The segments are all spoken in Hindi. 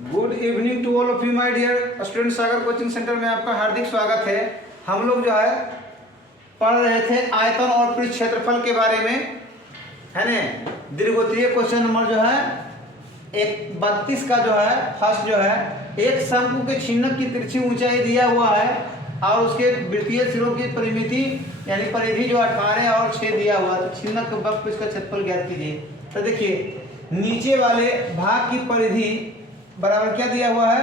Good evening to all of you my dear student. Sagar coaching centre में आपका हार्दिक स्वागत है। हम लोग जो है पढ़ रहे थे आयतन और पृष्ठ क्षेत्रफल के बारे में, है ना। दीर्घवृत्तीय क्वेश्चन नंबर जो है 32 का जो है फर्स्ट जो है, एक शंकु के छिन्नक की तिरछी ऊंचाई दिया हुआ है और उसके वृत्तीय सिरों की परिमिति यानी परिधि जो 18 और 6 दिया हुआ है। तो छिन्नक के वक्र पृष्ठ का क्षेत्रफल ज्ञात कीजिए। तो देखिए नीचे वाले भाग की परिधि बराबर क्या दिया हुआ है,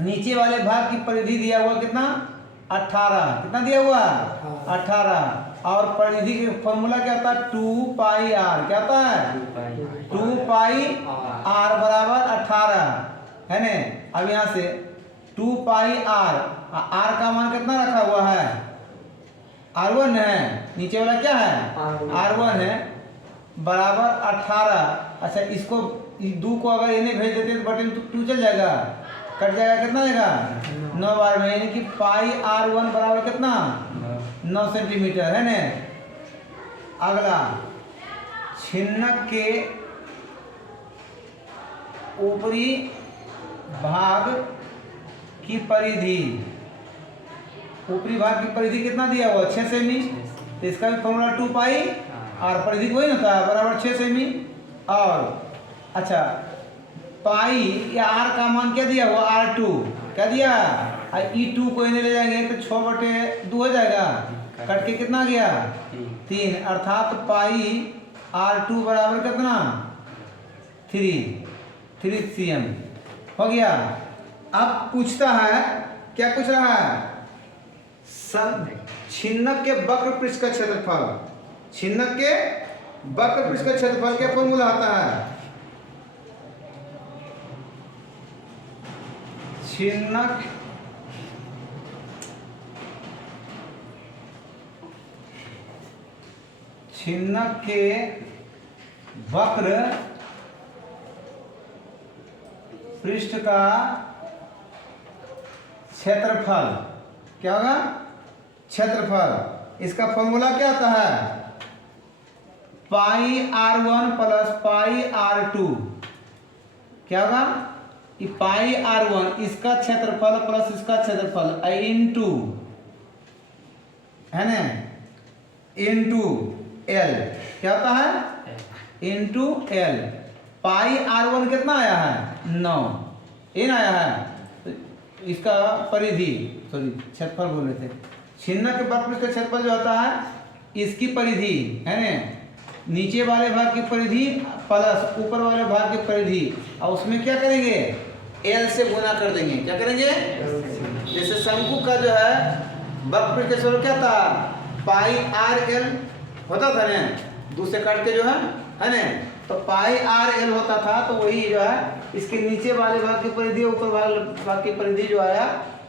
नीचे वाले भाग की परिधि दिया हुआ कितना 18, कितना दिया हुआ 18 और परिधि का फॉर्मूला क्या होता है 2 पाई r, क्या होता है 2 पाई r बराबर 18, है ना। अब यहाँ से 2 पाई r का मान कितना रखा हुआ है r1 है, नीचे वाला क्या है r1 है बराबर 18। अच्छा इसको 2 को अगर इन्हें भेज देते तो बटन 2 चल जाएगा, कट जाएगा, कितना आएगा 9 बार में, यानी कि पाई r1 बराबर कितना 9 सेंटीमीटर, है ना। अगला छिन्नक के ऊपरी भाग की परिधि, ऊपरी भाग की परिधि कितना दिया हुआ 6 सेमी, तो इसका भी फॉर्मूला 2 पाई और परिधि कोई ना था बराबर 6 सेमी। और अच्छा पाई या r का मान क्या दिया हुआ r2, क्या दिया और e2 को इन्हें ले जाएंगे तो 6/2 हो जाएगा, कट के कितना गया 3, अर्थात पाई r2 बराबर कितना 3 cm हो गया। अब पूछता है, क्या पूछ रहा है, छिन्नक के वक्र पृष्ठ का क्षेत्रफल, छिन्नक के वक्र पृष्ठ का क्षेत्रफल क्या फॉर्मूला आता है, छिन्नक के वक्र पृष्ठ का क्षेत्रफल क्या होगा क्षेत्रफल, इसका फॉर्मूला क्या आता है पाई r1 प्लस पाई r2, क्या होगा कि पाई r1 इसका क्षेत्रफल प्लस इसका क्षेत्रफल इनटू, है ना, इनटू l, क्या होता है इनटू l। पाई r1 कितना आया है 9 इन आया है, तो इसका परिधि सॉरी क्षेत्रफल बोल रहे थे, छिन्नक के वक्र पृष्ठ का क्षेत्रफल जो होता है इसकी परिधि, है ना, नीचे वाले भाग की परिधि प्लस ऊपर वाले भाग की परिधि, और उसमें क्या करेंगे l से गुना कर देंगे, क्या करेंगे, जैसे शंकु का जो है वक्र पृष्ठ का क्षेत्रफल क्या था पाई r l होता था ना, 2 से काट के जो है ना, तो पाई r l होता था, तो वही जो है इसके नीचे वाले भाग की परिधि ऊपर वाले भाग की परिधि जो आया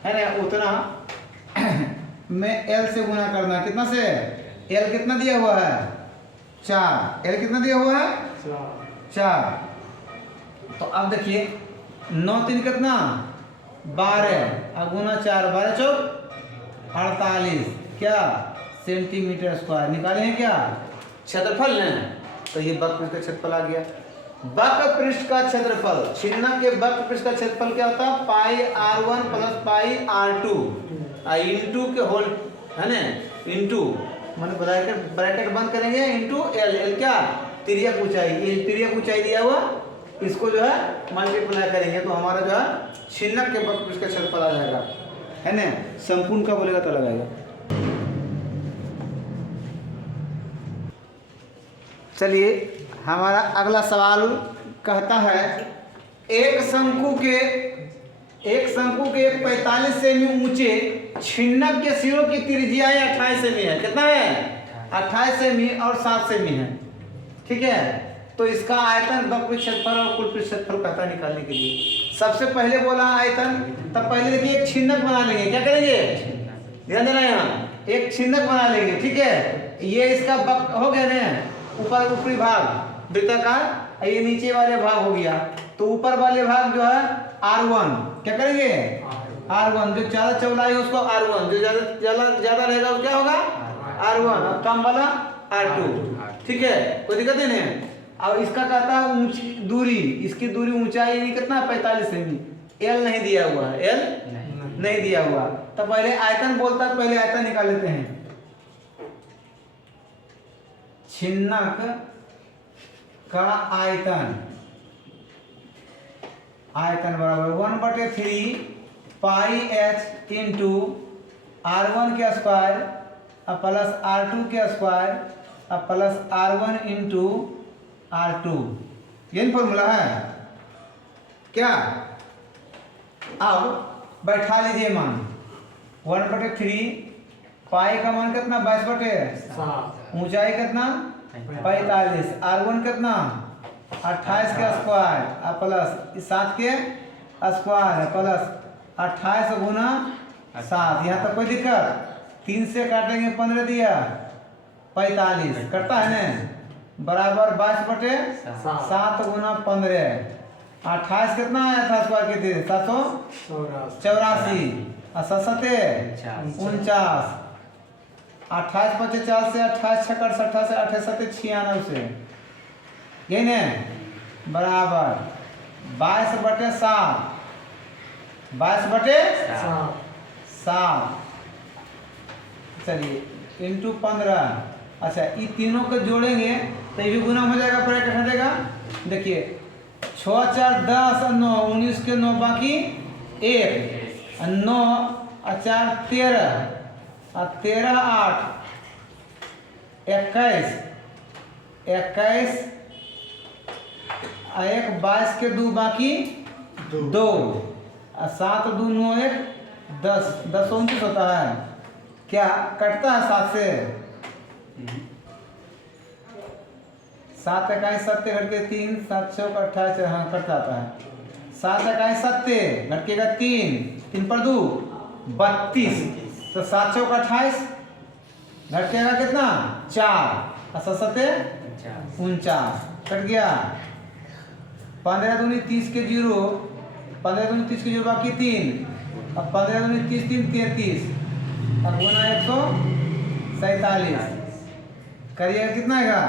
है ना, उतना में l से गुना करना, कितना से l कितना दिया हुआ है 4, l कितना दिया हुआ है 4। तो अब देखिए 9 3 कितना 12 और गुना 4 12 चौक 48 क्या सेंटीमीटर स्क्वायर निकाले हैं क्या क्षेत्रफल ने। तो ये वक्र पृष्ठ का क्षेत्रफल आ गया। वक्र पृष्ठ का क्षेत्रफल, छिन्नक के वक्र पृष्ठ का क्षेत्रफल क्या होता है पाई r1 plus pi r2 into के होल, है ना, इंटू मान ब्रैकेट बंद करेंगे इंटू l क्या तिर्यक ऊंचाई, ये तिर्यक ऊंचाई दिया हुआ, इसको जो है मल्टीप्लाई करेंगे तो हमारा जो है छिन्नक के वक्र पृष्ठ का क्षेत्रफल आ जाएगा, है ना। संपूर्ण का बोलेगा तो लगाएगा। चलिए हमारा अगला सवाल कहता है एक शंकु के 45 सेमी ऊंचे छिन्नक के सिरों की त्रिज्या 28 सेमी है, कितना है 28 सेमी और 7 सेमी है, ठीक है। तो इसका आयतन वक्र पृष्ठ क्षेत्रफल और कुल पृष्ठ क्षेत्रफल कहता है निकालने के लिए। सबसे पहले बोला आयतन, तब पहले देखिए एक छिन्नक बना लेंगे, क्या करेंगे ध्यान देना, यहाँ एक छिन्नक बना लेंगे, ठीक है। ये इसका वक्र हो गया ना, ऊपर ऊपरी भाग वृत्ताकार, ये नीचे वाले भाग हो गया, तो ऊपर वाले भाग जो है r1, क्या करेंगे r1, जो ज्यादा चौड़ाई है उसको r1, जो ज्यादा रहेगा वो क्या होगा r1, और कम वाला r2, ठीक है, कोई दिक्कत नहीं है। और इसका कहता है ऊंची दूरी, इसकी दूरी ऊंचाई नहीं कितना 45 सेमी, एल नहीं दिया हुआ है, एल नहीं दिया हुआ। तो पहले आयतन बोलता है, पहले आयतन निकाल लेते हैं। छिन्नक का आयतन, आयतन बराबर 1/3 पाई एच इंटू R1 के स्क्वायर प्लस R2 के square plus R1 into R2, यही फॉर्मूला है क्या। अब बैठा लीजिए मान 1/3 पाई का मान कितना 22/7, ऊंचाई कितना 45, R1 कितना 28 के स्क्वायर प्लस 7 के स्क्वायर प्लस 28 गुना 7। यहाँ तक कोई दिक्कत, 3 से काटेंगे 15 दिया 45 कटता है ना, बराबर 22/7 गुना 15, 28 कितना आया था स्क्वायर के थे 784 और 7 49, 28 50 से 28 छक्कर 60 से 28 96 से, यही ने बराबर 22/7, 22/7 चलिए इंटू 15। अच्छा ये तीनों को जोड़ेंगे तो ये भी गुना हो जाएगा, ब्रैकेट हटेगा। देखिए 6 4 10 9 19 के 9 बाकी 1 9 4 13 और 13 8 21 21 1 22 के 2 बाकी 2 और 7 2 9 1 10 10 29 होता है क्या, कटता है 7 से, 7 इकाई 7 घट के 3 7 6 28, हाँ कट जाता है। 7 इकाई 7 घटकेगा 3 3 पर 2 32, तो 7 6 28 घटकेगा कितना 4 और 7 49 कट गया। 15 दूनी 30 के 0, 15 दूनी 30 के 0 बाकी 3 और 15 दूनी 30 3 33 और गुना 147 करिएगा कितना आएगा,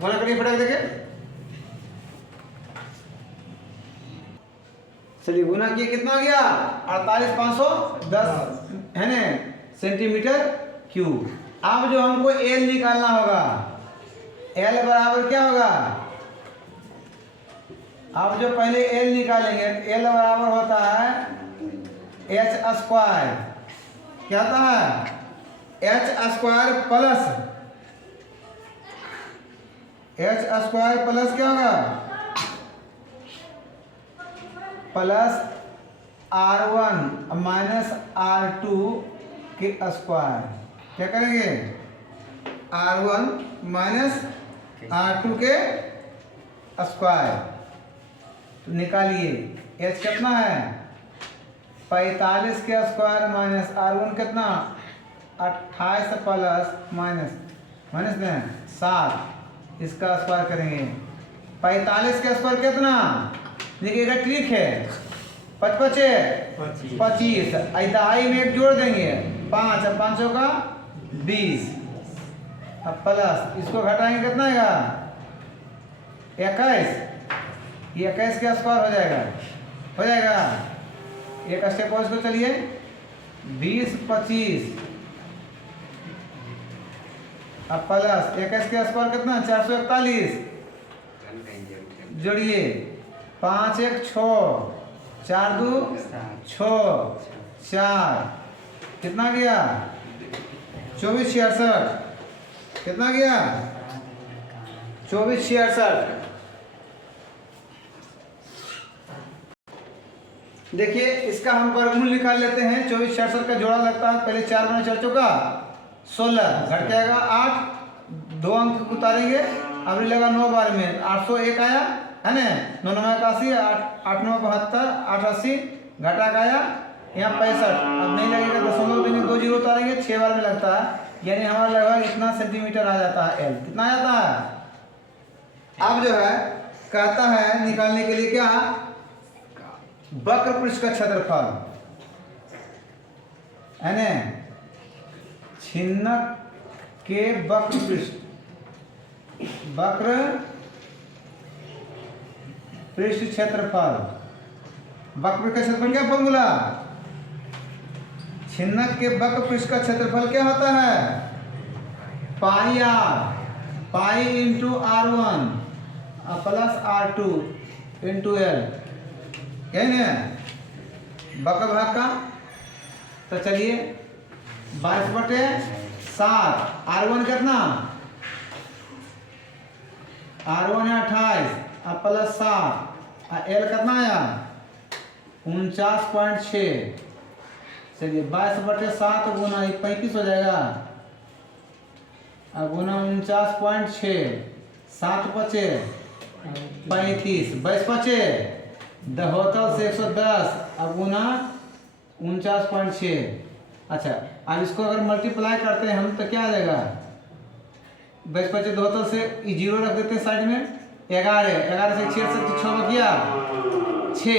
गुना करिए फटाक देखे। चलिए गुना किए कितना आ गया 48,510 है ना सेंटीमीटर क्यूब। अब जो हमको एल निकालना होगा, एल बराबर क्या होगा, अब जो पहले एल निकालेंगे, एल बराबर होता है एच स्क्वायर, क्या होता है एच स्क्वायर प्लस क्या होगा प्लस R1 माइनस R2 के स्क्वायर, क्या करेंगे R1 माइनस R2 के स्क्वायर, तो निकालिए एच कितना है 45 के स्क्वायर माइनस R1 कितना 28 प्लस माइनस में 7, इसका स्क्वायर करेंगे 45 का स्क्वायर कितना, देखिएगा ट्रिक है 5 25 दहाई में एक जोड़ देंगे 5 और 5 का 20 अब प्लस इसको घटाएंगे कितना आएगा 21, ये 21 का स्क्वायर हो जाएगा एक स्टेप और इसको चलिए 20 25 अब प्लस 21 का स्क्वायर कितना 441, जोड़िए 5 1 6 4 2 6 4 कितना गया 24 66, कितना गया 24 66। देखिए इसका हम वर्गमूल निकाल लेते हैं। 24 66 का जोड़ा लगता है, पहले 4 बना 4 चौका 16 घट जाएगा 8 2 अंक उतारेंगे, अब लगा 9 बार में 801 आया है ना, 9 9 81 8 9 72 8 80 घटा गया यहाँ 65, अब नहीं लगेगा दशमलव देंगे 2 जीरो उतारेंगे 6 बार में लगता है, यानी हमारा लगभग इतना सेंटीमीटर आ जाता है एल, कितना आ जाता है। अब जो है कहता है निकालने के लिए क्या वक्र पृष्ठ का क्षेत्रफल है ना, छिन्नक के वक्र पृष्ठ क्षेत्रफल। वक्र का क्षेत्रफल क्या फॉर्मूला? छिन्नक के वक्र पृष्ठ का क्षेत्रफल क्या होता है? Pi R, pi into R1 plus R2 into L, है ना वक्र भाग का। तो चलिए 22/7, R1 कितना? R1 है 28 प्लस 7, L कितना आया? 49.6। चलिए 22/7 गुना 35 हो जाएगा, गुना 49.6, 7 बचे 35, 22 बचे 72 से 110, अब गुना 49.6। अच्छा, अब इसको अगर मल्टीप्लाई करते हैं हम तो क्या आ जाएगा? 22 बचे 72 से जीरो रख देते हैं साइड में, 11 से 6 से 6 बकिया 6,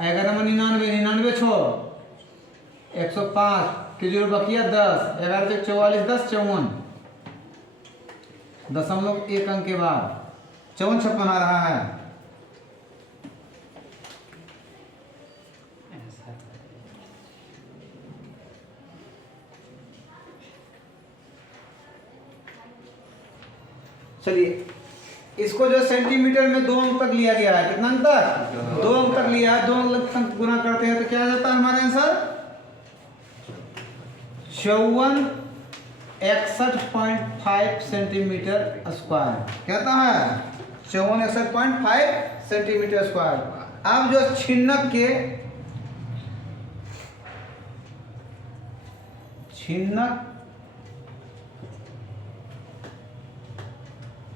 11 में 99 6, 105 के जीरो बकिया 10, 11 से 44 10 54, 0.1 अंक के बाद 54 आ रहा है। चलिए इसको जो सेंटीमीटर में 2 अंक तक लिया गया है, कितना अंक तक? 2 अंक तक लिया है। 2 अंक तक गुना करते हैं तो क्या आ जाता है हमारे आंसर? 5461.5 centimetre square. कहता है 5461.5 सेंटीमीटर स्क्वायर। अब जो छिन्नक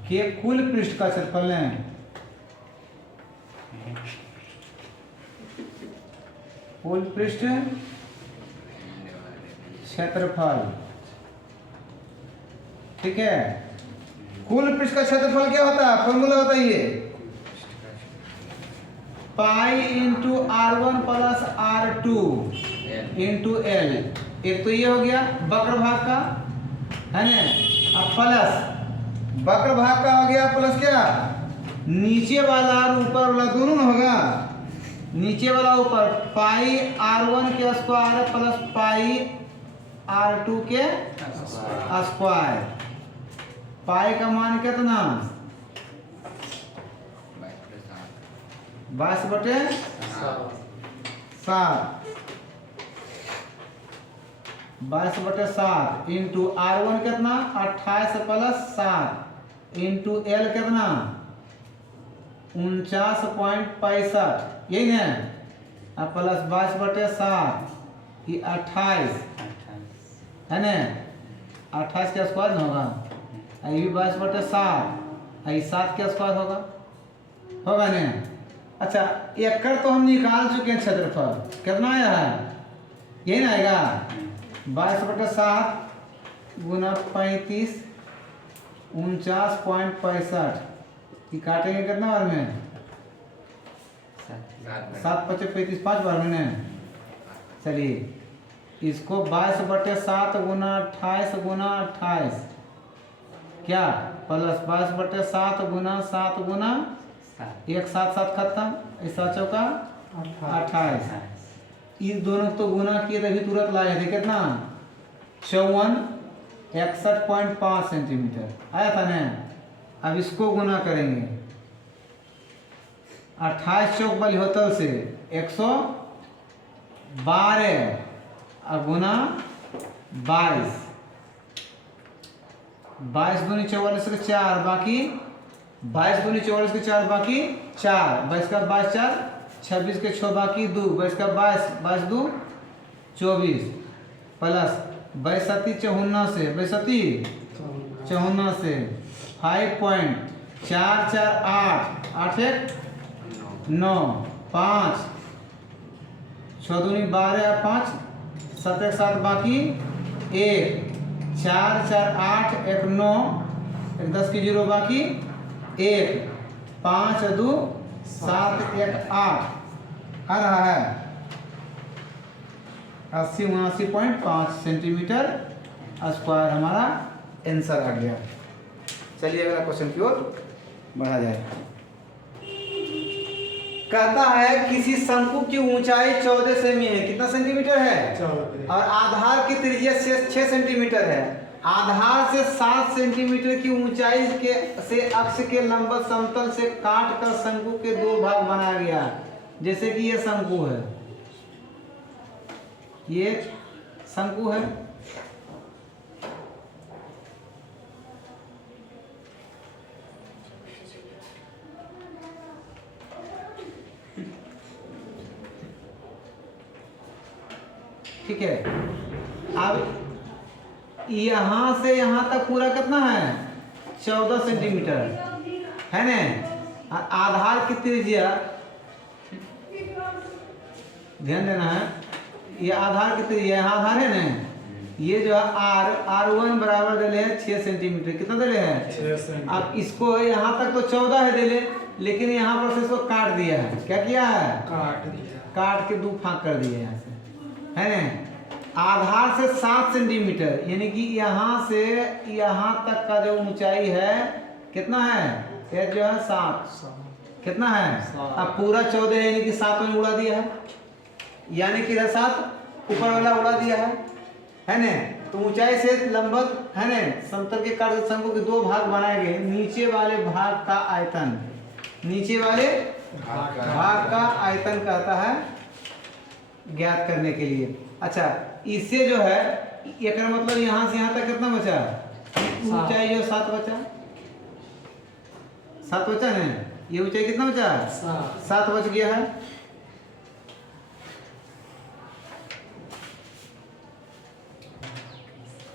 के कुल पृष्ठ का क्षेत्रफल है, कुल पृष्ठ क्षेत्रफल, ठीक है। कुल पृष्ठ का क्षेत्रफल क्या होता है? फॉर्मूला होता है ये पाई into R1 plus R2 into L। एक तो ये हो गया वक्र भाग का, है ना, अब प्लस वक्र भाग का हो गया, प्लस क्या नीचे वाला और ऊपर वाला दोनों होगा। नीचे वाला ऊपर पाई R1 के स्क्वायर प्लस पाई R2 के स्क्वायर। पाई का मान कितना? 22/7, 22/7 इंटू R1 कितना? 28 प्लस 7 इंटू L कितना? 49.65, यही ना, अब प्लस 22/7 ये 28 है ना, 28 के स्क्वायर में होगा, ये भी 22/7, ये 7 के स्क्वायर होगा ना। अच्छा, एकड़ तो हम निकाल चुके हैं, क्षेत्रफल कितना आया है? यही ना आएगा 22/7 गुना 35 49.65, ये काटेंगे कितना बार में? 7 × 5 = 35, 5 बार में ना। चलिए इसको 22/7 गुना 28 गुना 28 क्या प्लस 22/7 गुना 7 गुना 1 7 7 खत्म, ऐसा चौका 28। इस दोनों तो गुना किए तभी तुरंत लाए थे, कितना? 5461.5 सेंटीमीटर आया था ना। अब इसको गुना करेंगे 28 चौक बल होतल से 112 गुना 22, 22 दूनी 44 के 4 बाकी 22 दूनी 44 के 4 बाकी 4, 22 का 22 4 26 के 6 बाकी 2, 22 का 22 22 2 24 प्लस 22 7 54 से 52 54 से 5.448 8 1 9 5 6 दूनी 12 5 7 1 7 बाकी 1 4 4 8 1 9 1 10 की 0 बाकी 1 5 2 7 1 8 आ रहा है 80-79.5 सेंटीमीटर स्क्वायर हमारा आंसर आ गया। चलिए अगला क्वेश्चन की ओर बढ़ा जाए। कहता है किसी शंकु की ऊंचाई 14 सेमी है, कितना सेंटीमीटर है, 14, और आधार की त्रिज्या 6 सेंटीमीटर है। आधार से 7 सेंटीमीटर की ऊंचाई के से अक्ष के लंबवत समतल से काट कर शंकु के 2 भाग बनाया गया। जैसे कि ये शंकु है, ये शंकु है, ठीक है। अब यहाँ से यहाँ तक पूरा कितना है, 14 सेंटीमीटर है ना। आधार की त्रिज्या, ध्यान देना है, ये आधार की त्रिज्या, यहाँ आधार है ना, ये जो है R1 बराबर दे ले 6 सेंटीमीटर, कितना दे ले है, 6 सेंटीमीटर। अब इसको यहाँ तक तो 14 है दे ले, लेकिन यहाँ पर से इसको काट दिया है, क्या किया है, काट दिया, काट के 2 फाँक कर दिए यहाँ से, है ना। आधार से 7 सेंटीमीटर, यानी कि यहाँ से यहाँ तक का जो ऊंचाई है कितना है, ये जो है 7, कितना है, अब पूरा 14 यानी कि 7 में उड़ा दिया है, यानी कि 7 ऊपर वाला उड़ा दिया है ना। तो ऊंचाई से लंबवत है ना समतल के काट शंकु के 2 भाग बनाए गए। नीचे वाले भाग का आयतन, नीचे वाले भाग का आयतन कहता है ज्ञात करने के लिए। अच्छा, इससे जो है एक मतलब यहाँ से यहाँ तक कितना बचा, ऊंचाई जो 7 बचा, 7 बचा है, ये ऊंचाई कितना बचा, 7 बच गया है।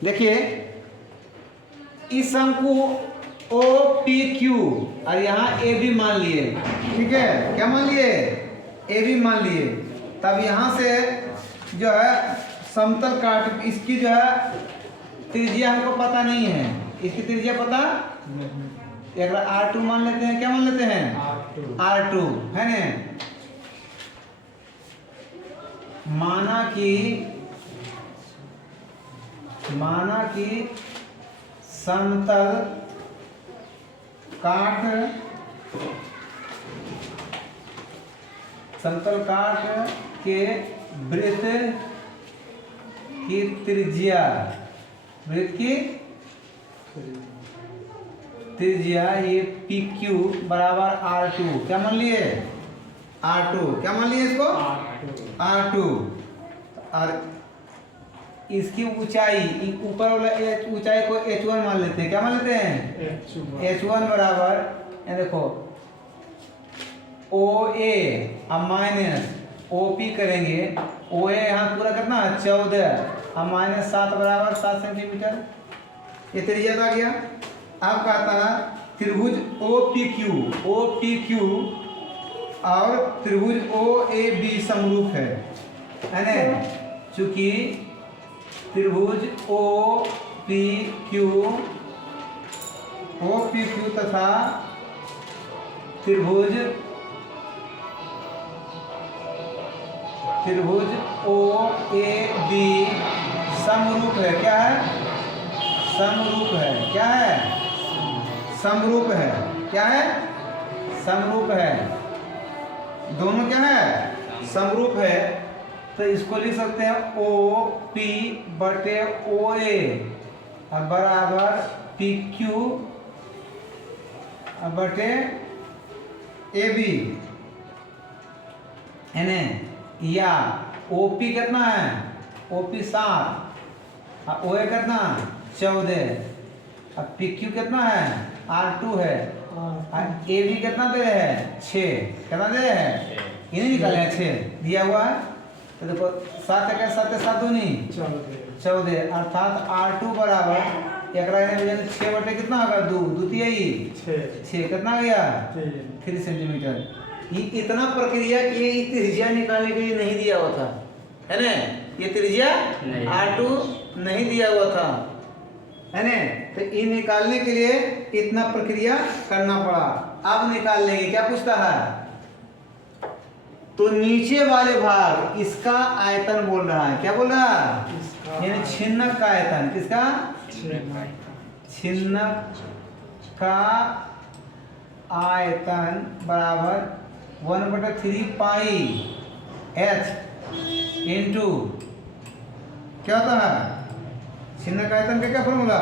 देखिए इस शंकु OPQ और यहाँ AB मान लिए, ठीक है, क्या मान लिए, AB मान लिए। तब यहाँ से जो है समतल काट, इसकी जो है त्रिज्या हमको पता नहीं है, इसकी त्रिज्या पता, एक R2 मान लेते हैं, क्या मान लेते हैं, R2 है ना। माना कि समतल काट के वृत्त की त्रिज्या, वृत्त की त्रिज्या ये PQ बराबर R2, क्या मान लिए, R2, क्या मान लिए इसको, R2, और इसकी ऊंचाई, ऊपर वाला ऊंचाई को H1 मान लेते हैं, क्या मान लेते हैं, H1 बराबर, ये देखो OA अब माइनस OP करेंगे, OA यहाँ पूरा कितना 14 अब माइनस 7 बराबर 7 सेंटीमीटर, ये त्रिज्या आ गया। अब कहता है त्रिभुज OPQ और त्रिभुज OAB समरूप है ना। चूंकि त्रिभुज OPQ तथा त्रिभुज OAB समरूप है, क्या है, समरूप है, क्या है, समरूप है, क्या है, समरूप है, दोनों क्या है, समरूप है। तो इसको लिख सकते हैं OP बटे OA बराबर PQ बटे AB है ना, या OP कितना है, OP 7 और OA कितना 14, अब PQ कितना है R2 है, और AB कितना दे रहे हैं 6, कितना दे रहे हैं, ये नहीं निकाले 6 दिया हुआ है। तो देखो 7 का 7 7 दूनी 14, अर्थात R2 बराबर एक 6 बटे कितना होगा 2 द्वितीय 6 कितना गया 3 सेंटीमीटर। ये इतना प्रक्रिया कि ये त्रिज्या निकालने के लिए नहीं दिया हुआ था, है ना, ये त्रिज्या R2 नहीं दिया हुआ था, है ना। तो ये निकालने के लिए इतना प्रक्रिया करना पड़ा। अब निकाल लेंगे, क्या पूछता है, तो नीचे वाले भाग इसका आयतन बोल रहा है, क्या बोल रहा है, यानी छिन्नक का आयतन, किसका, छिन्नक का आयतन बराबर 1/3 पाई एच इंटू क्या होता है छिन्नक आयतन का क्या फॉर्मूला,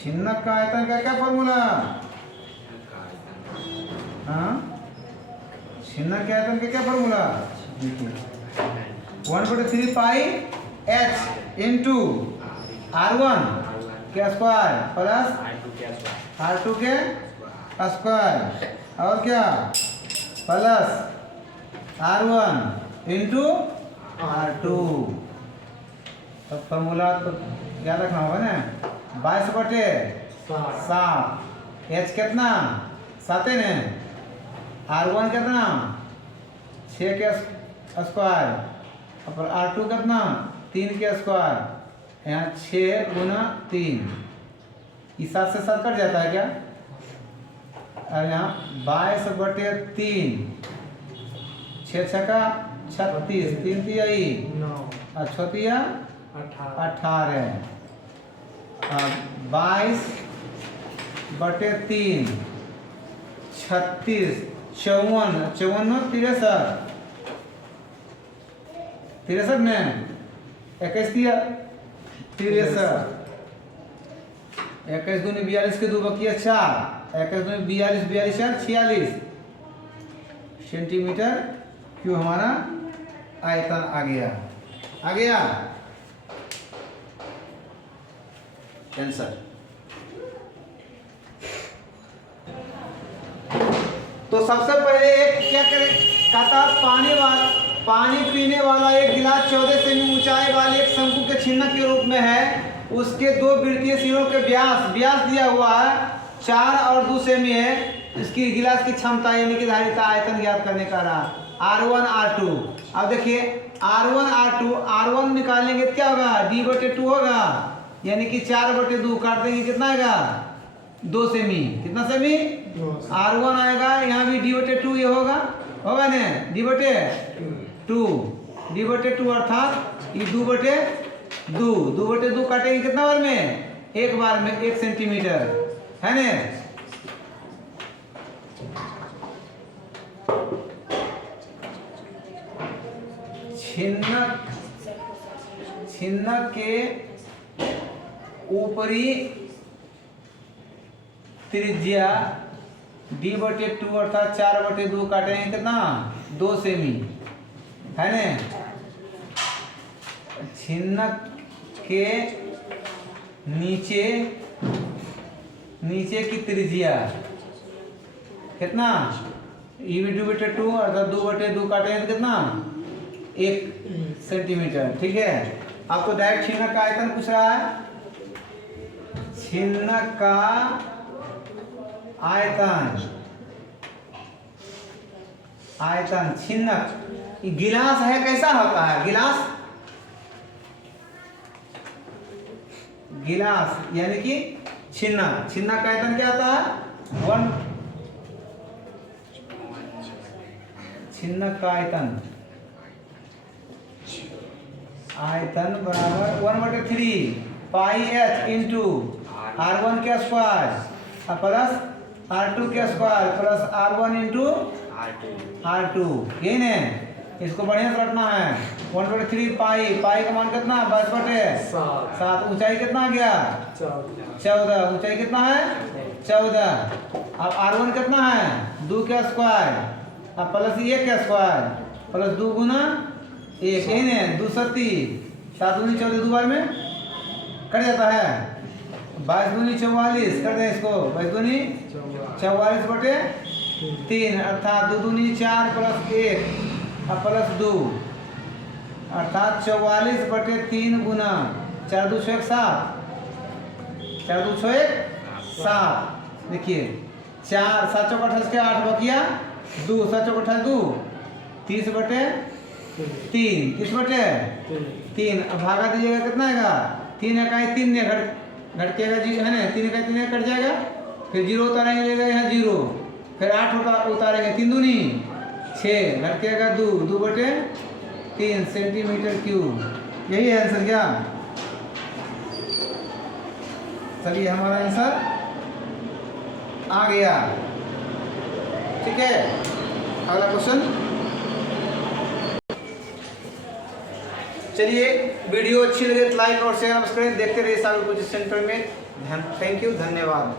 छिन्नक आयतन का क्या फॉर्मूला, हाँ छिन्नक आयतन का क्या फॉर्मूला, 1/3 पाई एच इंटू R1 के स्क्वायर प्लस R2 के स्क्वायर और क्या प्लस R1 इंटू R2। तो फॉर्मूला तो याद रखना होगा ना, 22/7 एच कितना 7 है ना, R1 कितना 6 के स्क्वायर और R2 कितना 3 के स्क्वायर, यहाँ 6 गुना 3, इस 7 से 7 कट जाता है क्या, और यहाँ 22/3 6 छक्का 36 3 तिहाई और 6 तिया 18 और 22/3 36 54 63 में 21 तिया 63, 21 दूनी 42 के 2 बकिया 4, 21 दूनी 42 42 46 सेंटीमीटर क्यों हमारा आयतन आ गया आंसर। तो सबसे पहले एक क्या करें, कहता पानी पीने वाला एक गिलास 14 सेमी ऊंचाई वाले एक शंकु के छिन्नक के रूप में है, उसके दो वृत्तीय सिरों के व्यास दिया हुआ है 4 और 2 सेमी है, इसकी गिलास की क्षमता यानी कि धारिता आयतन ज्ञात करने का रहा R1 R2। अब देखिए R1 R1 निकालेंगे तो क्या होगा D/2 होगा, यानी कि 4/2 काट देंगे कितना आएगा 2 सेमी, कितना सेमी R1 आएगा, यहाँ भी D/2 ये होगा ना D/2 अर्थात ये 2/2 काटेंगे कितना बार में, एक बार में 1 सेंटीमीटर है ना। छिन्नक के ऊपरी त्रिज्या D/2 अर्थात 4/2 काटेंगे कितना 2 सेमी है ना। छिन्नक के नीचे की त्रिज्या कितना ये भी 2/2 अर्थात 2/2 काटेंगे तो कितना 1 सेंटीमीटर, ठीक है। आपको डायरेक्ट छिन्नक का आयतन पूछ रहा है, छिन्नक का आयतन छिन्नक गिलास है, कैसा होता है गिलास यानी कि छिन्नक का आयतन क्या होता है 1, छिन्नक का आयतन बराबर 1/3 पाई एच इंटू R1 के स्क्वायर प्लस R2 के square plus R1 into R2, यही ना। इसको बढ़िया से रखना है 1/3 पाई का मान कितना 22/7, ऊंचाई कितना आ गया 14, ऊंचाई कितना है 14। अब R1 कितना है 2 के स्क्वायर प्लस 1 के स्क्वायर प्लस 2 गुना 1, यही ना 2 7 7 दूनी 14 2 बार में कट जाता है, 22 दूनी 44 कर दें इसको, 22 दूनी 44/3 अर्थात 2 दूनी 4 प्लस 1 प्लस 2 अर्थात 44/3 गुना 4 2 6 7, 4 2 6 7, देखिए 4 7 चौक 28 के 8 बकिया 2 7 चौक 28 2 30/3 30/3, अब भागा दीजिएगा कितना आएगा 3 इकाई 3 ने घट के है ना, 3 इकाई 3 कट जाएगा, फिर 0 उतारेंगे यहाँ 0, फिर 8 उतारेंगे 3 दूनी 6 घट के आएगा 2/3 सेंटीमीटर क्यूब, यही है आंसर क्या। चलिए हमारा आंसर आ गया। ठीक है, अगला क्वेश्चन। चलिए, वीडियो अच्छी लगे तो लाइक और शेयर सब्सक्राइब देखते रहिए सागर कोचिंग सेंटर में। थैंक यू, धन्यवाद।